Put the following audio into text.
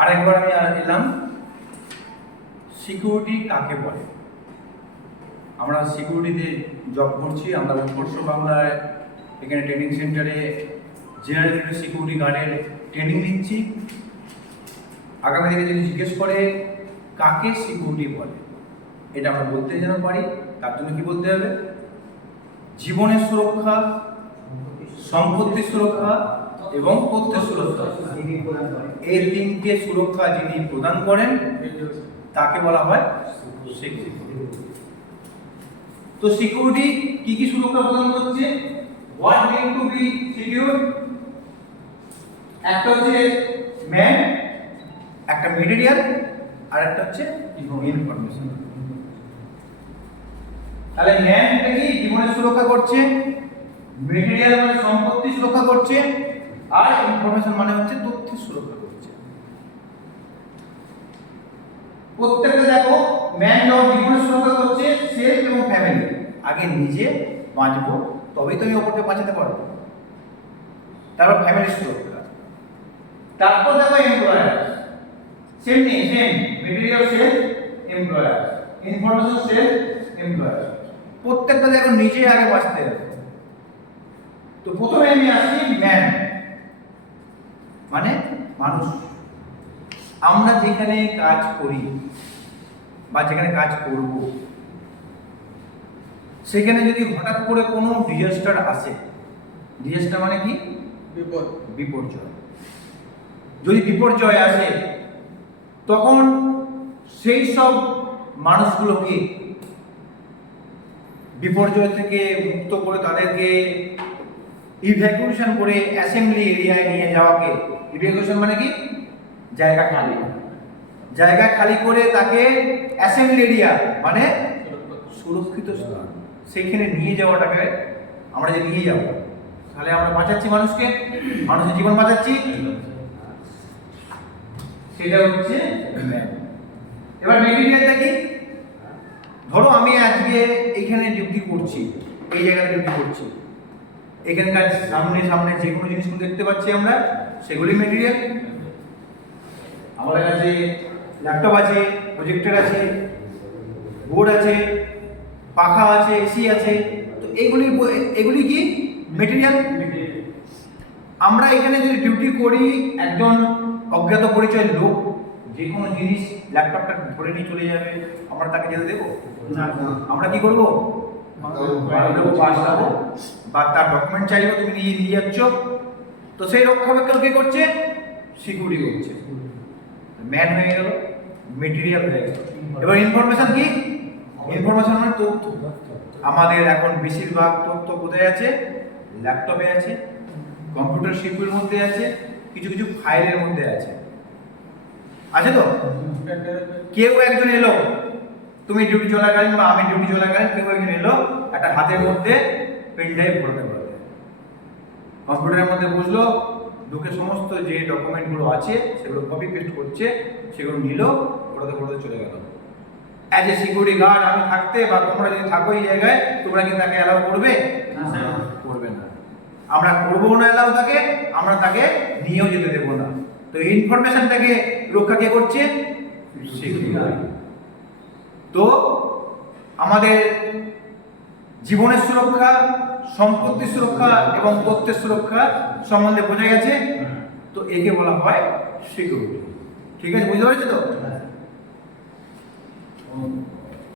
আরেকবার আমি এলাম, সিকিউরিটি কাকে বলে। আমরা সিকিউরিটিতে জব করছি, আমরা উৎকর্ষ বাংলায় এখানে ট্রেনিং সেন্টারে জেনারেল সিকিউরিটি গার্ডের ট্রেনিং দিচ্ছি। আগামী দিনে যদি জিজ্ঞেস করে কাকে সিকিউরিটি বলে, এটা আমরা বলতে যেন পারি, তার জন্য কি বলতে হবে? জীবনের সুরক্ষা, সম্পত্তির সুরক্ষা এবং তথ্যের সুরক্ষা, এই তিনটে সুরক্ষা যিনি প্রদান করেন তাকে বলা হয় সিকিউরিটি। তো সিকিউরিটি কি কি সুরক্ষা প্রদান করছে? What need to be secure? একটা হচ্ছে ম্যান, একটা মেটেরিয়াল, আর একটা হচ্ছে ইনফরমেশন। তাহলে ম্যান এটা কি জীবনের সুরক্ষা করছে, মেটেরিয়াল মানে সম্পত্তি সুরক্ষা করছে, আর ইনফরমেশন মানে হচ্ছে তথ্যের সুরক্ষা করছে। প্রত্যেকটা দেখো, ম্যান যখন জীবনের সুরক্ষা করছে সেলফ এবং ফ্যামিলি, আগে নিজে বাঁচবো তবেই তো আমি অপরকে বাঁচাতে পারবো, তারপর ফ্যামিলি সুরক্ষা, তারপর দেখো employer, same material self employer, information self employer. প্রত্যেকটা দেখো নিজে আগে বাঁচতে হবে। তো প্রথমে আমি আসি ম্যান, মানে মানুষ। আমরা যেখানে কাজ করি বা যেখানে কাজ করব, সেখানে যদি হঠাৎ করে কোনো ডিজাস্টার আসে, ডিজাস্টার মানে কি? বিপর্যয়। যদি বিপর্যয় আসে তখন সেই সব মানুষগুলোকে বিপর্যয় থেকে মুক্ত করে তাদেরকে ইভ্যাকুয়েশন করে অ্যাসেম্বলি এরিয়ায় নিয়ে যাওয়াকে, ইভ্যাকুয়েশন মানে কি? জায়গা খালি করে তাকে অ্যাসেম্বলি এরিয়া মানে সুরক্ষিত স্থান, সেখানে নিয়ে যাওয়াটাকে আমরা যে নিয়ে যাব, তাহলে আমরা বাঁচাচ্ছি মানুষকে, মানুষের জীবন বাঁচাচ্ছি, সেটা হচ্ছে ম্যান। এবার মেটেরিয়ালটা কি? ধরো আমি আজকে এইখানে ডিউটি করছি, এই জায়গায় ডিউটি করছি, এখানকার সামনে যে কোনো জিনিসগুলো দেখতে পাচ্ছি আমরা, সেগুলি মেটেরিয়াল। আমাদের কাছে ল্যাপটপ আছে, প্রজেক্টর আছে, বোর্ড আছে, পাখা আছে, এসি আছে, তো এগুলি কি? মেটেরিয়াল। আমরা এখানে যদি ডিউটি করি, একজন অজ্ঞাত পরিচয় লোক যে কোনো জিনিস ল্যাপটপটা ধরে নিয়ে চলে যাবে, আমরা তাকে যেতে দেবো না। আমরা কি করবো? বা তার ডকুমেন্ট চাইবো, তুমি নিয়ে যাচ্ছ, তো সেই রক্ষাবেক্ষণ কে করছে? সিকিউরিটি করছে। ম্যান হয়ে গেল, মেটেরিয়াল হয়ে গেল। এবার ইনফরমেশন কি? ইনফরমেশন মানে তথ্য। আমাদের এখন বেশিরভাগ তথ্য কোথায় আছে? ল্যাপটপে আছে, কম্পিউটার শিপের মধ্যে আছে, কিছু কিছু ফাইলের মধ্যে আছে তো। কেউ একজন এলো, তুমি ডিউটি চলাকালীন বা আমি ডিউটি চলাকালীন কেউ একজন এলো, একটা হাতের মধ্যে পেন ড্রাইভ ভরতে কম্পিউটারের মধ্যে বুঝলো, ঢুকে সমস্ত যে ডকুমেন্টগুলো আছে সেগুলো কপি পেস্ট করছে, সেগুলো নিল, পড়াতে চলে গেল। অ্যাজ এ সিকিউরিটি গার্ড আমি থাকতে বা তোমরা যদি থাকো এই জায়গায়, তোমরা কি তাকে অ্যালাউ করবে? করবে না। আমরা করবো না অ্যালাউ তাকে, আমরা তাকে নিয়েও যেতে দেবো না। তো ইনফরমেশনটাকে রক্ষা কে করছে? Security guard. তো আমাদের জীবনের সুরক্ষা, সম্পত্তির সুরক্ষা এবং তথ্যের সুরক্ষা সম্বন্ধে বোঝা গেছে। তো একে বলা হয় সিকিউরিটি। ঠিক আছে, বুঝতে পারছো তো?